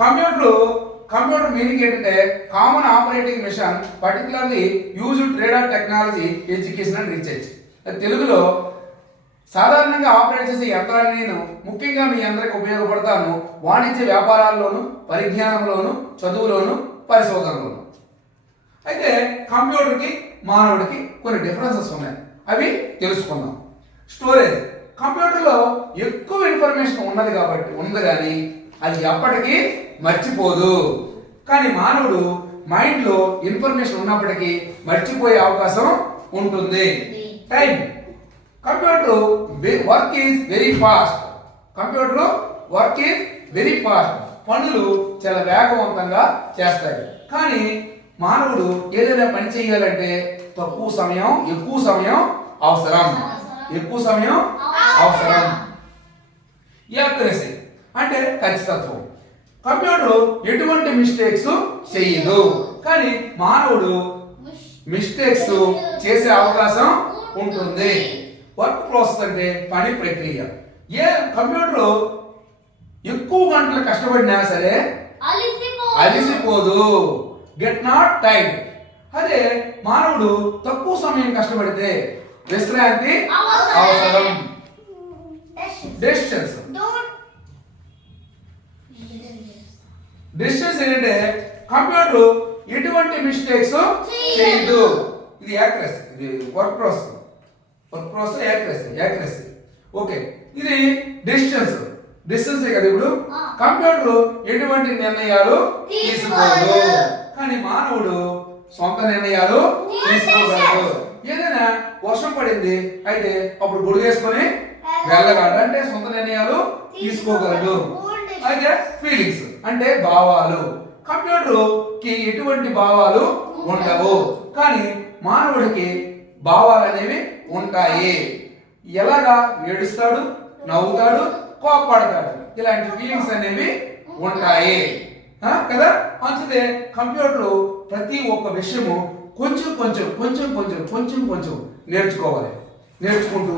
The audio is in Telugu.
కంప్యూటర్ మీనింగ్ ఏంటంటే common operating mission particularly use trade technology education and research. తెలుగులో సాధారణంగా ఆపరేట్ చేసే యంత్రాన్ని నేను ముఖ్యంగా మీ అందరికి ఉపయోగపడతాను వాణిజ్య వ్యాపారాల్లోను, పరిజ్ఞానంలోను, చదువులోను, పరిశోధనలోను. అయితే కంప్యూటర్కి మానవుడికి కొన్ని డిఫరెన్సెస్ ఉన్నాయి, అవి తెలుసుకుందాం. స్టోరేజ్. కంప్యూటర్లో ఎక్కువ ఇన్ఫర్మేషన్ ఉంది కానీ అది ఎప్పటికీ మర్చిపోదు. కానీ మానవుడు మైండ్లో ఇన్ఫర్మేషన్ ఉన్నప్పటికీ మర్చిపోయే అవకాశం ఉంటుంది. Time. Computer work is very fast. పనులు చాలా వేగవంతంగా చేస్తాయి. కానీ మానవుడు ఏదైనా పని చేయాలంటే తక్కువ సమయం ఎక్కువ సమయం అవసరం. యాక్యురసీ అంటే ఖచ్చితత్వం. కంప్యూటర్ ఎటువంటి మిస్టేక్స్ చేయదు, కానీ మానవుడు మిస్టేక్స్ చేసే అవకాశం ఉంటుంది. వర్క్ ప్రాసెస్ అంటే పని ప్రక్రియ. కంప్యూటర్ ఎక్కువ గంటలు కష్టపడినా సరే అలిసిపోదు. Get not tired. అదే మానవుడు తక్కువ సమయం కష్టపడితే విశ్రాంతి అవసరం. డిస్టెన్స్ ఏంటంటే కంప్యూటర్ ఎటువంటి మిస్టేక్స్ చేయదు. ఇది యాక్యురసీ. ఇది వర్క్ ప్రాసెస్ యాక్యురసీ. ఓకే, ఇది డిస్టెన్స్ కదా. ఇప్పుడు కంప్యూటర్ ఎటువంటి నిర్ణయాలు తీసుకోదు, కానీ మానవుడు సొంత నిర్ణయాలు తీసుకోగలడు. ఏదైనా వర్షం పడింది అయితే అప్పుడు గొడుగేసుకొని వెళ్ళగలడు, అంటే సొంత నిర్ణయాలు తీసుకోగలడు. అయితే ఫీలింగ్స్ అంటే భావాలు. కంప్యూటర్ కి ఎటువంటి భావాలు ఉండవు, కానీ మానవుడికి భావాలు అనేవి ఉంటాయి. ఎలాగా? ఏడుస్తాడు, నవ్వుతాడు, కోపడతాడు, ఇలాంటి ఫీలింగ్స్ అనేవి ఉంటాయి కదా. మంచిదే. కంప్యూటర్ ప్రతి ఒక్క విషయము కొంచెం నేర్చుకోవాలి. నేర్చుకుంటూ